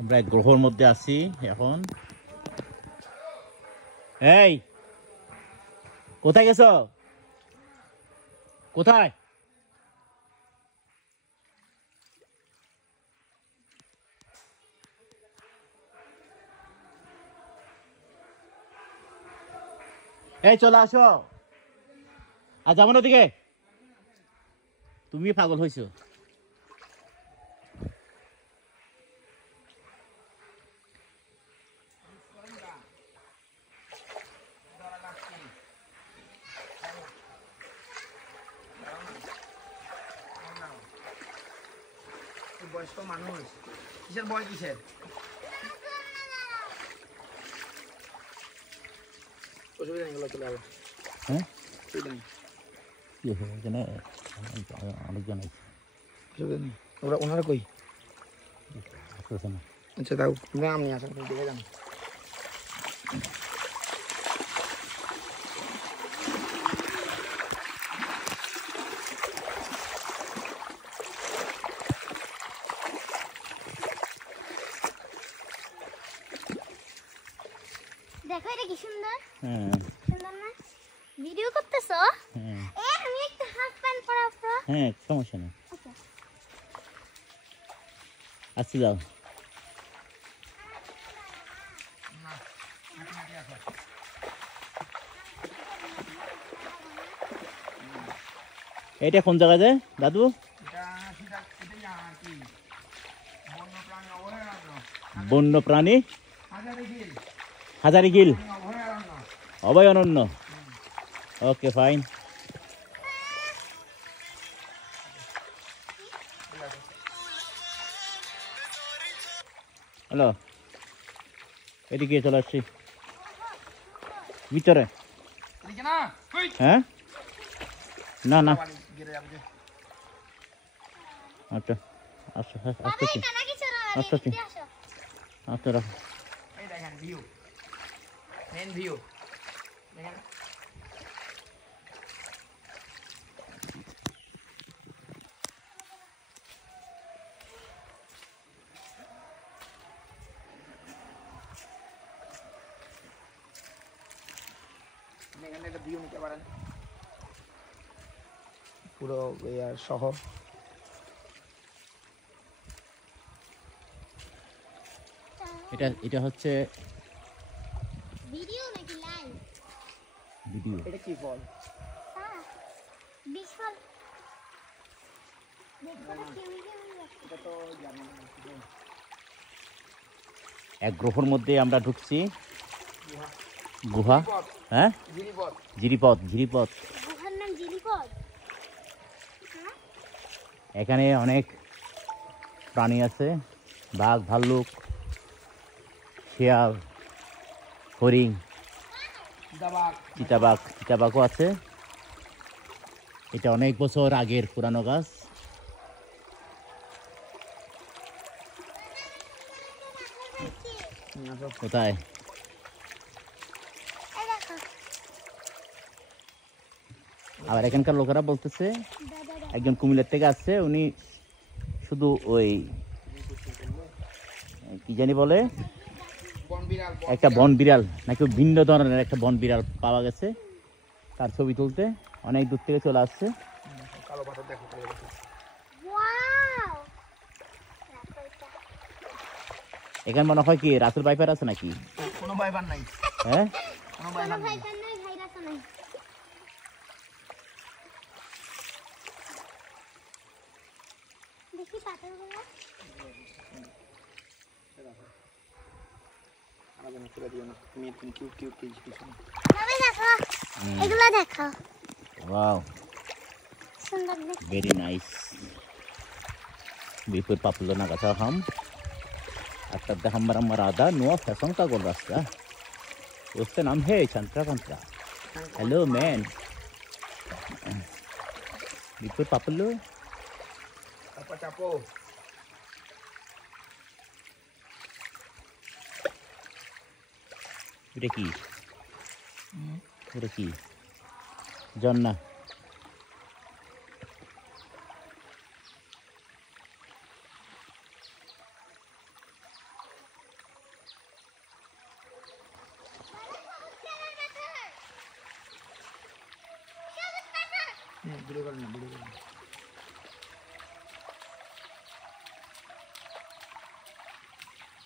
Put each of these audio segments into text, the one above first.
আমরা এক গ্রহের মধ্যে আছি এখন। এই কোথায় গেছো? কোথায়? এই চলে আসো। আর যাবো না দিকে, তুমি পাগল হয়েছো। বয়স্ক মানুষ কিসের বয় কিসের? অসুবিধা নেই, চলে যাবো। হ্যাঁ অসুবিধা নেই, অনেকজন আছে। অসুবিধা নেই। ওনারা কই? আচ্ছা তাও নাম নিয়ে আসেন, দেখে যান। দেখো এটা কি সুন্দর। হ্যাঁ সুন্দর না? ভিডিও করতেছো? হ্যাঁ আমি একটু হাফ প্যান্ট পরাবো। হ্যাঁ সমস্যা নেই। আচ্ছা আসছি যাও। এটা কোন জায়গাতে দাদু? বন্য প্রাণী হাজারিগিল অভয়ারণ্য। Okay fine. হ্যালো, এদিকে চলে আসছি ভিতরে। হ্যাঁ না না আচ্ছা আচ্ছা আচ্ছা আচ্ছা আচ্ছা আচ্ছা রাখো। এই দেখেন ভিউ, মেন ভিউ দেখেন। এখানে একটা ভিউ নিতে পারেন, পুরো শহর। এটা এটা হচ্ছে ভিডিও নাকি লাইভ? ভিডিও। এটা কি ফল? বিশ ফল। এটা তো জানি না। এক গ্রহের মধ্যে আমরা ঢুকছি। গুহা। হ্যাঁ গিরিপথ। জিরিপথ জিরিপথ। গুহার নাম জিরিপথ। এখানে অনেক প্রাণী আছে, বাঘ, ভাল্লুক, শিয়াল, হরিণ, চিতাবাঘও আছে। এটা অনেক বছর আগের পুরানো গাছ। কোথায়? আবার এখানকার লোকেরা বলতেছে একজন কুমিল্লার থেকে আসছে, উনি শুধু ওই কি জানি বলে একটা বন বিড়াল নাকি ভিন্ন ধরনের একটা বন বিড়াল পাওয়া গেছে, তার ছবি তুলতে অনেক দূর থেকে চলে আসছে। এখানে মনে হয় কি রাসেল ভাইপার আছে নাকি? কোনো ভাইপার নাই। হ্যাঁ কোনো ভাইপার নাই। ভাইরাস নাই। দেখি পাথরগুলো। এগুলো দেখো। ওয়াও সুন্দর। very nice. Bipur popular na kasa ham. At tanda hamaram marada nuwa fashion ka gol rasta. उसका नाम है Chandra Kantra. Hello man. Bipur popular. Apa capo? এটা কি? এটা কি? জন্না। ভিডিও করে না ভিডিও করে না।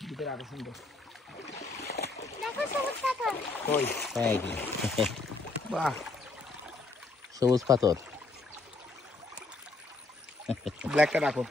ভিতরে আরো সুন্দর দেখো সবুজ পাথর। কই এই কি? বাহ সবুজ পাথর। ব্ল্যাকটা রাখো